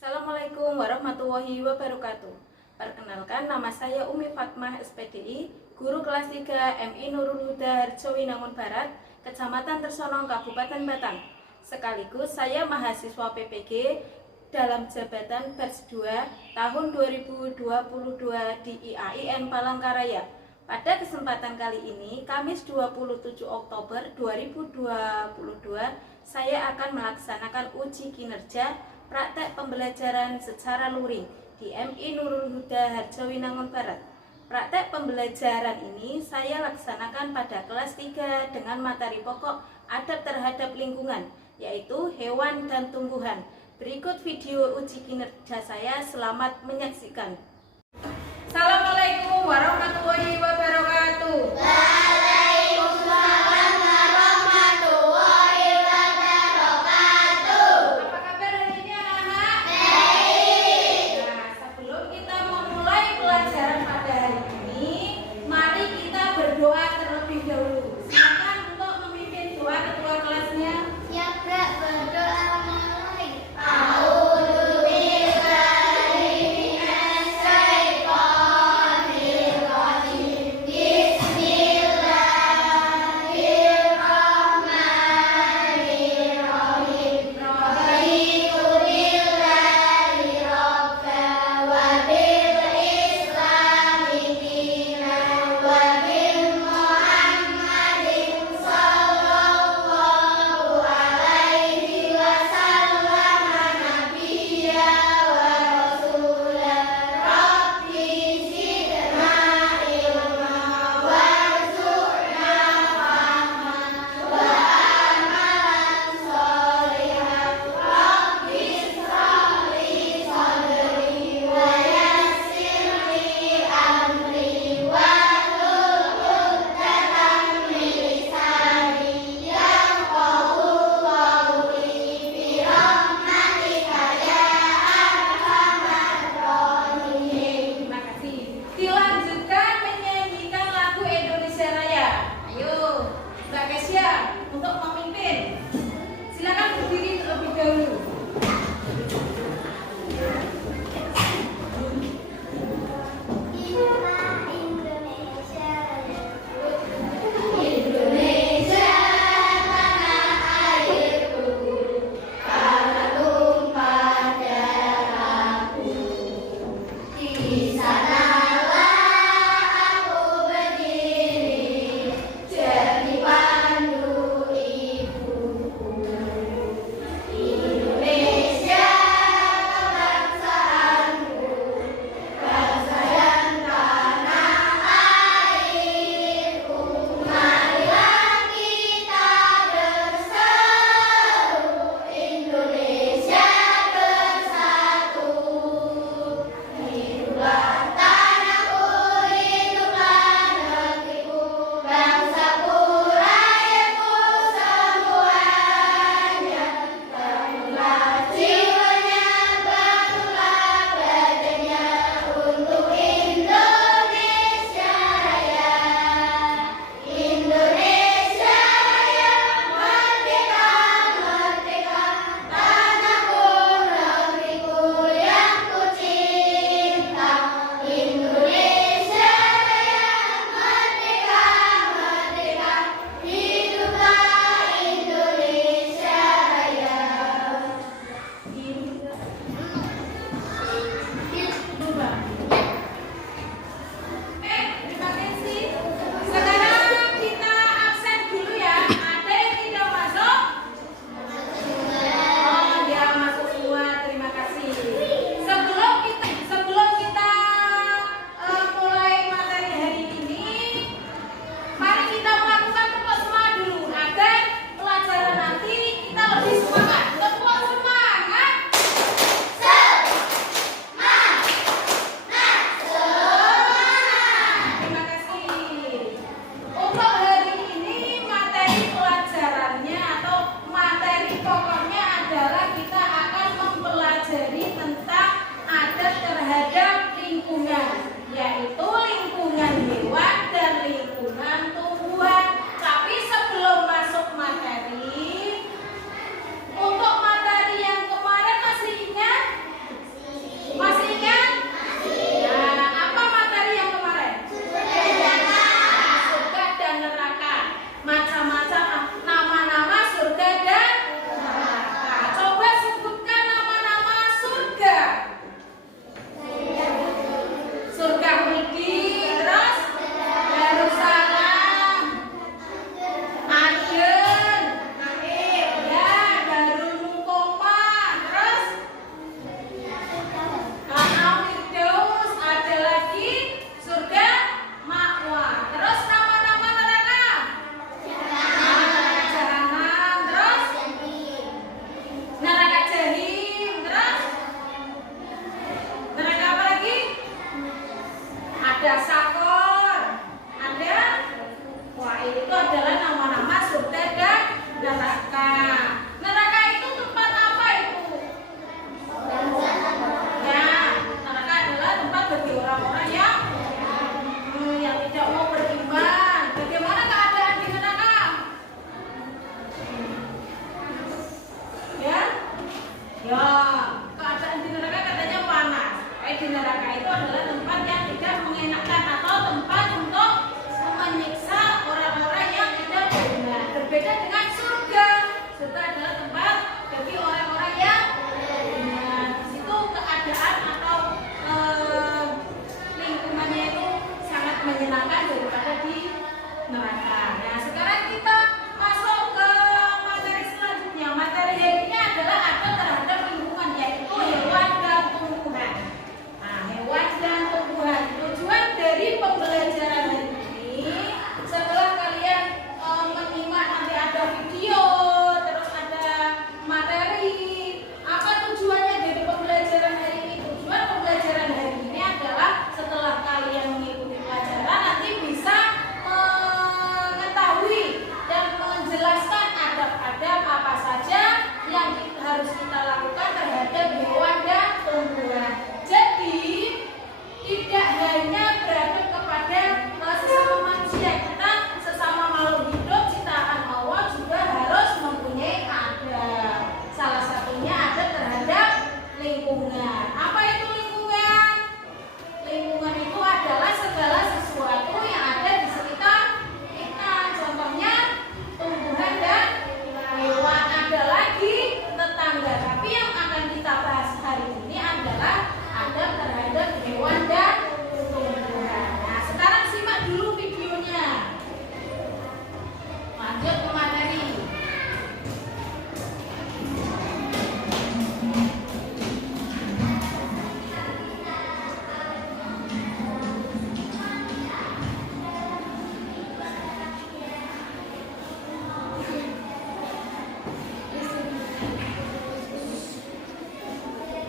Assalamualaikum warahmatullahi wabarakatuh. Perkenalkan, nama saya Umi Fatmah SPDI, guru kelas 3 MI Nurul Huda Harjowinangun Barat, Kecamatan Tersonong, Kabupaten Batang. Sekaligus saya mahasiswa PPG dalam jabatan batch 2 tahun 2022 di IAIN Palangkaraya. Pada kesempatan kali ini, Kamis 27 Oktober 2022, saya akan melaksanakan uji kinerja praktek pembelajaran secara luring di MI Nurul Huda Harjowinangun Barat. Praktek pembelajaran ini saya laksanakan pada kelas 3 dengan materi pokok adab terhadap lingkungan, yaitu hewan dan tumbuhan. Berikut video uji kinerja saya, selamat menyaksikan. Assalamualaikum warahmatullahi wabarakatuh. Waalaikumsalam warahmatullahi wabarakatuh. Apa kabar hari ini anak-anak? Baik. Nah, sebelum kita memulai pelajaran pada hari ini, mari kita berdoa terlebih dahulu. Silakan untuk memimpin doa ketua kelasnya. Ya, Brak, berdoa mulai. menyenangkan daripada di neraka. Nah, sekarang kita masuk ke materi selanjutnya. Materi hari ini adalah adab terhadap lingkungan, yaitu hewan dan tumbuhan. Nah, hewan dan tumbuhan. Tujuan dari pembelajaran hari ini, setelah kalian menyimak nanti ada video, terus ada materi. Apa tujuannya dari pembelajaran hari ini? Tujuan pembelajaran hari ini adalah setelah kalian mengikuti pelajaran nanti bisa mengetahui dan menjelaskan adab-adab apa saja yang harus kita lakukan terhadap hewan dan tumbuhan. Jadi tidak hanya beradab kepada sesama manusia, kita sesama makhluk hidup ciptaan Allah juga harus mempunyai adab. Salah satunya adab terhadap lingkungan. Apa itu lingkungan? Lingkungan itu adalah segala sesuatu yang ada di sekitar kita. Contohnya tumbuhan dan hewan. Ada lagi tetangga. Tapi yang akan kita bahas hari ini adalah adab terhadap hewan dan tumbuhan. Nah, sekarang simak dulu videonya. Lanjut ke materi.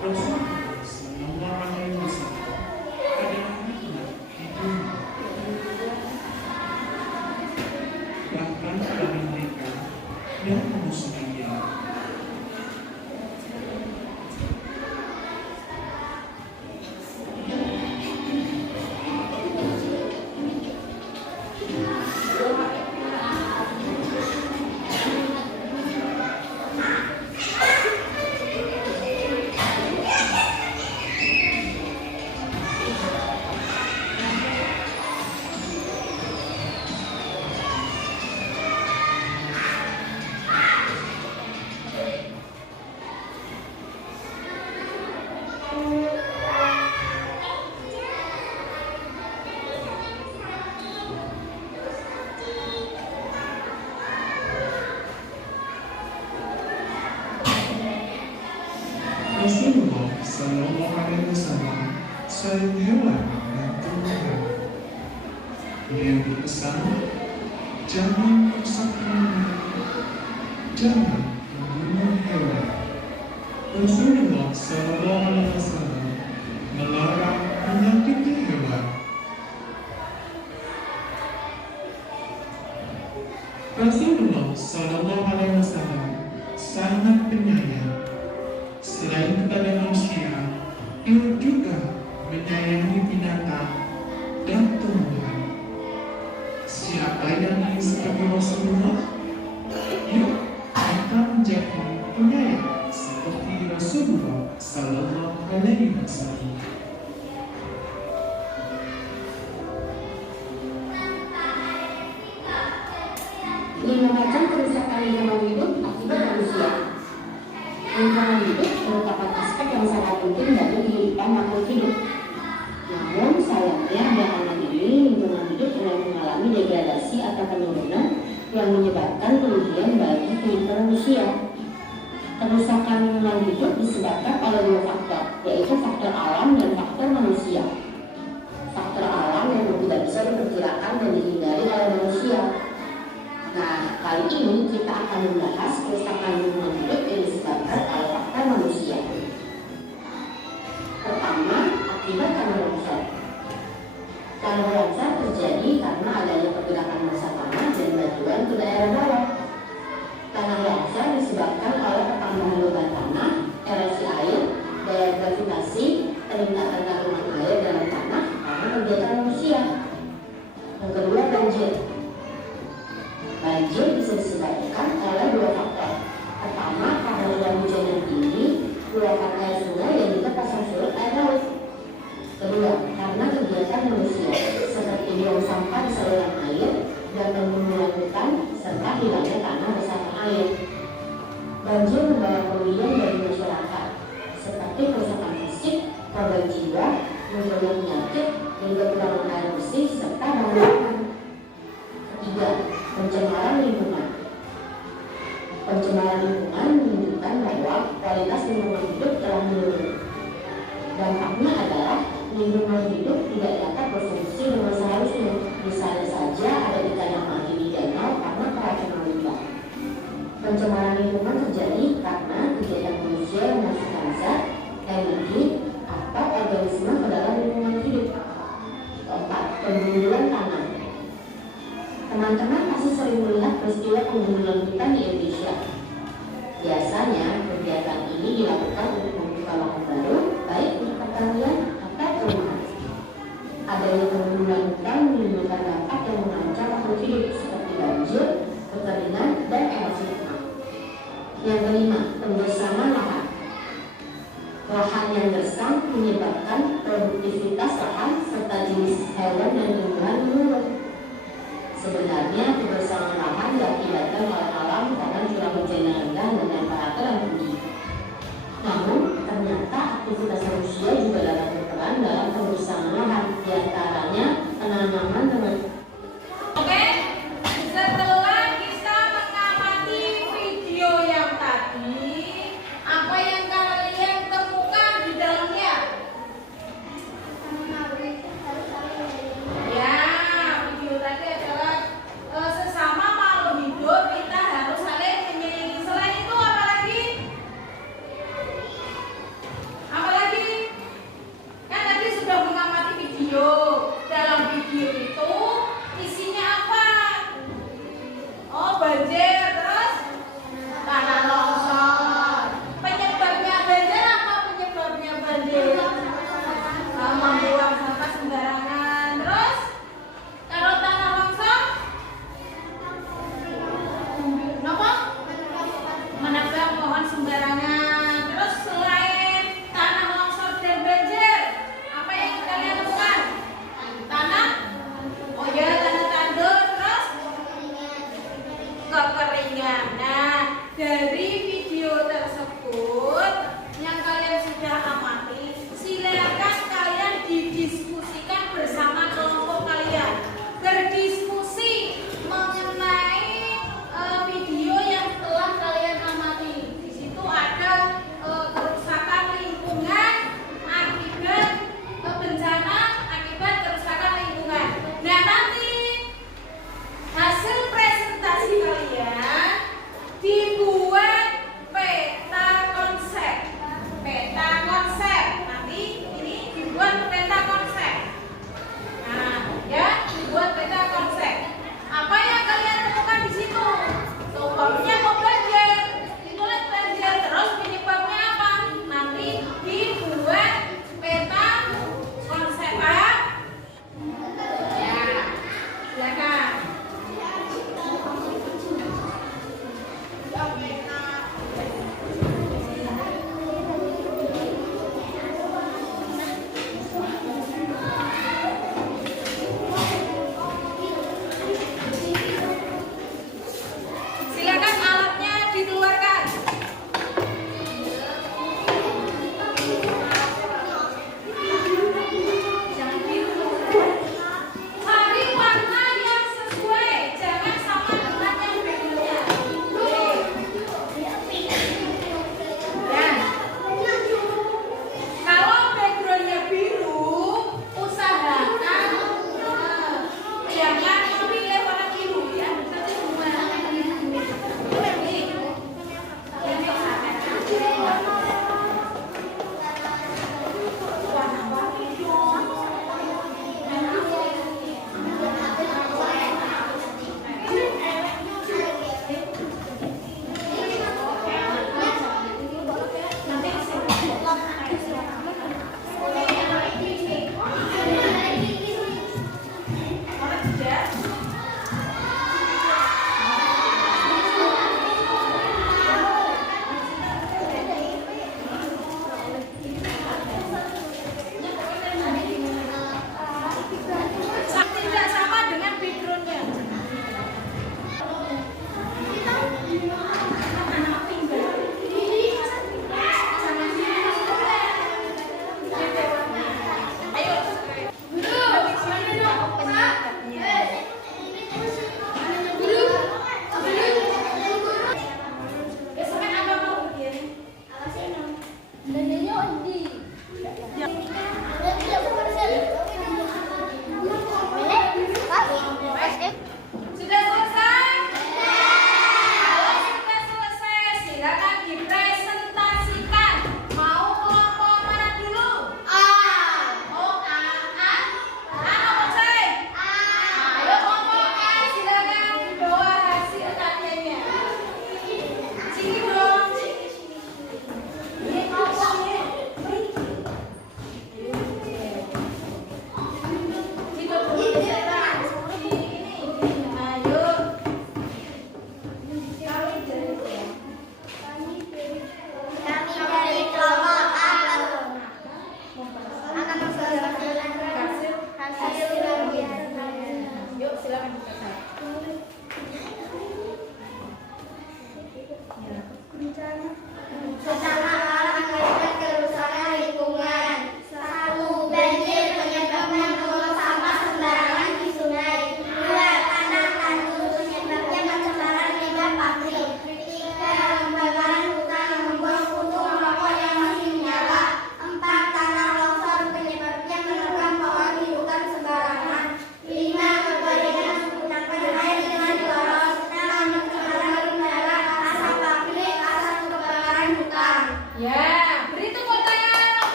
Rasulullah Sallallahu Alaihi Wasallam adalah nikmat di dunia. Bahkan bagi mereka yang memusuhi dia. Rasulullah Sallallahu Alaihi Wasallam sayang hewan dan tumbuhan. Beliau berpesan, jangan merusak hewan, jangan membunuh hewan. Rasulullah Sallallahu Alaihi Wasallam melarang menyakiti hewan. Rasulullah Sallallahu Alaihi Wasallam sangat penyayang. Selain kepada manusia, ia juga menyayangi binatang dan tumbuhan. Siapa yang ingin seperti Rasulullah? Yuk, kita menjadi penyayang seperti Rasulullah Sallallahu Alaihi Wasallam. Lima macam kerusakan lingkungan hidup akibat manusia. Lingkungan hidup merupakan aspek yang sangat penting bagi kehidupan makhluk hidup. Namun sayangnya belakangan ini lingkungan hidup mulai mengalami degradasi atau penurunan yang menyebabkan kerugian bagi kehidupan manusia. Kerusakan lingkungan hidup disebabkan oleh dua faktor, yaitu faktor alam dan faktor manusia. Faktor alam yang tidak bisa diperkirakan dan dihindari oleh manusia. Nah, kali ini kita akan membahas kerusakan lingkungan hidup yang disebabkan oleh faktor manusia. Pertama, akibat tanah longsor. Tanah longsor terjadi karena adanya pergerakan massa tanah dan batuan ke daerah bawah. Tanah longsor disebabkan oleh pertambahan lubang tanah, erosi air, daya gravitasi, peningkatan kandungan air dalam tanah karena kegiatan manusia. Yang kedua, banjir. Banjir bisa disebabkan oleh dua faktor. Pertama, karena curah hujan yang tinggi, luapan air sungai dan juga pasang surut air laut. Kedua, karena kegiatan manusia seperti buang sampah di saluran air dan pembunuhan hutan serta hilangnya tanah resapan air. Banjir membawa kerugian bagi masyarakat seperti kerusakan fisik, korban jiwa, munculnya penyakit dan kekurangan air bersih serta bahan makanan. Ketiga, pencemaran lingkungan. Pencemaran lingkungan menunjukkan bahwa kualitas lingkungan hidup telah menurun. Dampaknya adalah lingkungan hidup tidak dapat berfungsi dengan seharusnya. Misalnya saja ada ikan yang mati di danau karena keracunan limbah. Pencemaran lingkungan terjadi karena kegiatan manusia yang memasukkan zat, energi, atau organisme ke dalam lingkungan hidup. Keempat, penggundulan tanah. Teman-teman pasti sering melihat peristiwa penggundulan hutan di Indonesia. Biasanya kegiatan ini dilakukan untuk membuka lahan baru, baik untuk pertanian atau perumahan. Adanya penggundulan hutan menimbulkan dampak yang mengancam makhluk hidup seperti banjir, kekeringan, dan erosi tanah. Yang kelima, pembersaman lahan. Lahan yang gersang menyebabkan produktivitas lahan serta jenis hewan dan tumbuhan menurun. Sebenarnya kebersamaan lahan diakibatkan oleh alam karena curah hujan yang rendah dan temperatur yang tinggi. Namun, ternyata aktivitas manusia juga dapat berperan dalam kebersamaan lahan, diantaranya penanaman dengan. Oke, setelah kita mengamati video yang tadi, apa yang kalian temukan di dalamnya? Ya, video tadi adalah sesama makhluk hidup kita harus saling menyayangi. Selain itu apa lagi? Apa lagi?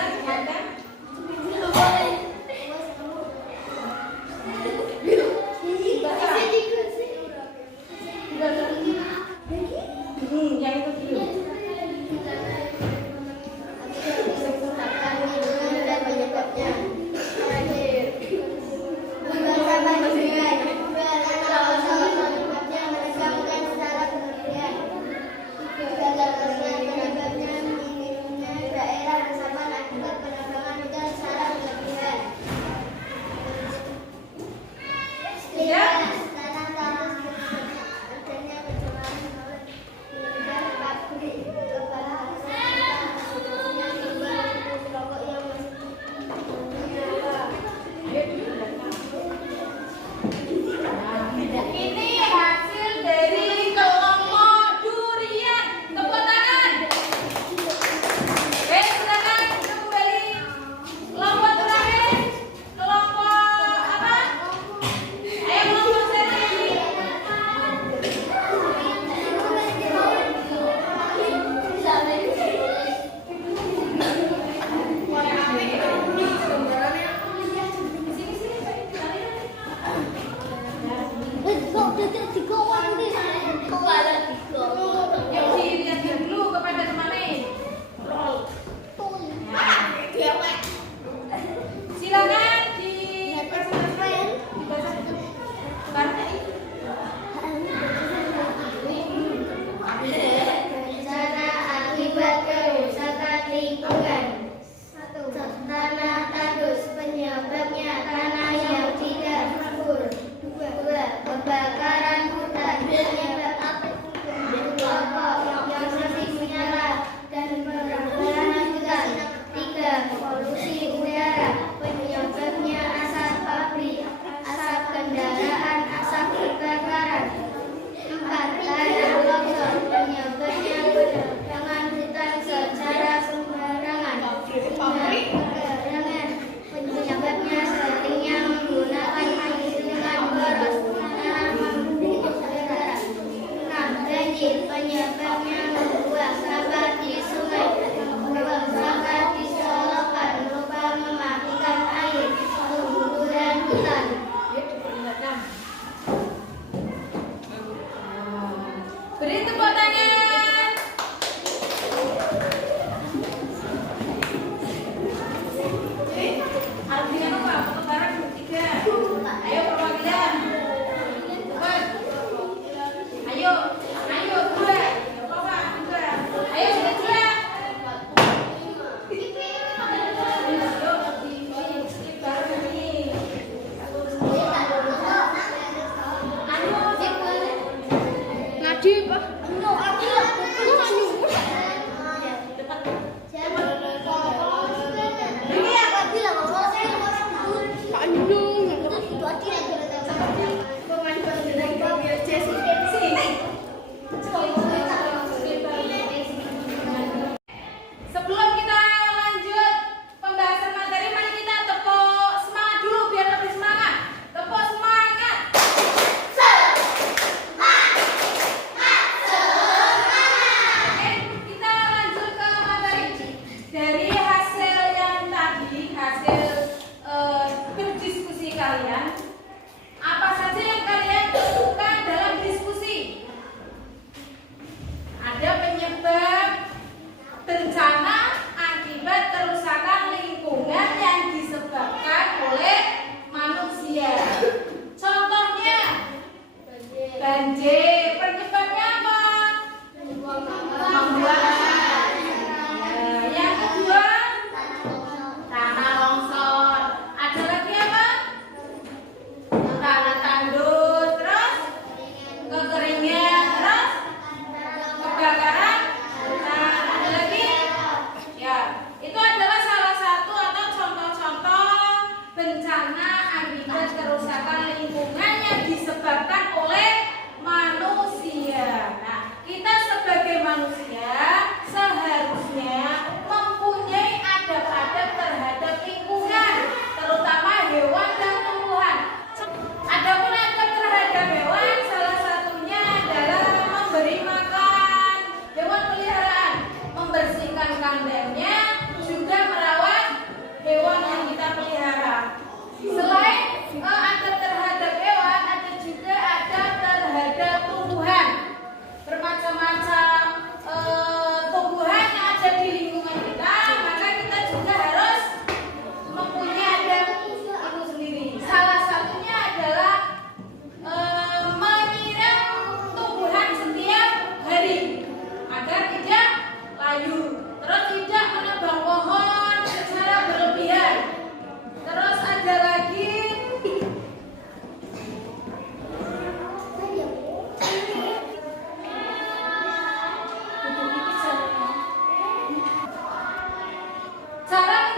Makan. Yang itu dulu.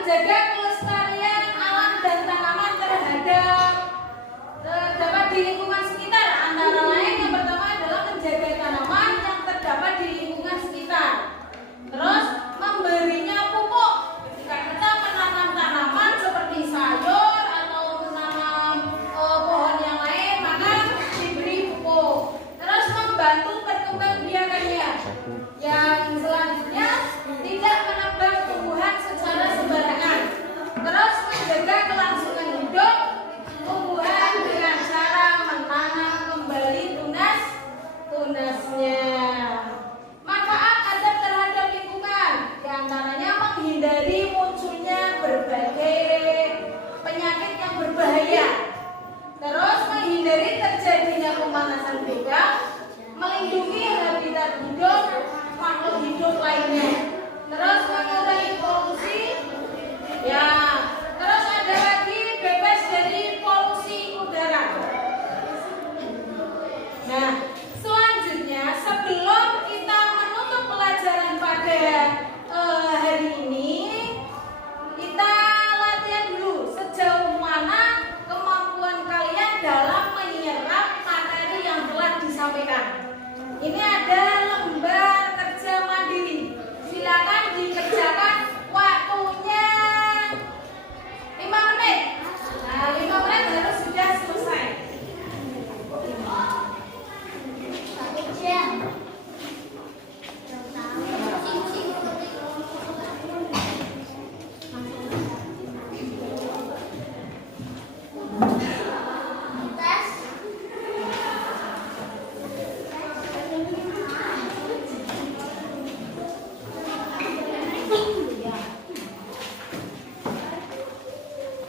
menjaga kelestarian alam dan tanaman terdapat di lingkungan sekitar. Antara lain yang pertama adalah menjaga tanaman yang terdapat di lingkungan sekitar. Terus memberinya pupuk. Ketika kita menanam tanaman seperti sayur atau menanam pohon yang lain, maka diberi pupuk. Terus membantu perkembangbiakannya. Yang selanjutnya tidak menebang tumbuhan secara sembarangan. Terus menjaga kelangsungan hidup tumbuhan dengan cara menanam kembali tunasnya. Manfaat adab terhadap lingkungan, diantaranya menghindari munculnya berbagai penyakit yang berbahaya. Terus menghindari terjadinya pemanasan global, melindungi habitat hidup makhluk hidup lainnya. Terus mengurangi polusi, ya. Terus ada lagi bebas dari polusi udara. Nah, selanjutnya sebelum kita menutup pelajaran pada hari ini, kita latihan dulu sejauh mana kemampuan kalian dalam menyerap materi yang telah disampaikan. Ini ada lembar kerja mandiri. Silakan dikerjakan, waktunya 5 menit. Nah, 5 menit harus sudah selesai.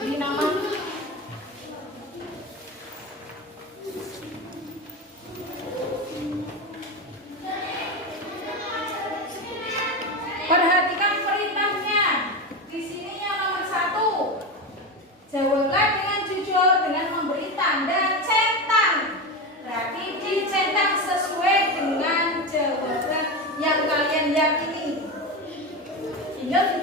Ini nama. Perhatikan perintahnya. Di sini yang nomor 1. Jawablah dengan jujur dengan memberi tanda centang. Berarti dicentang sesuai dengan jawaban yang kalian yakini. Tinggal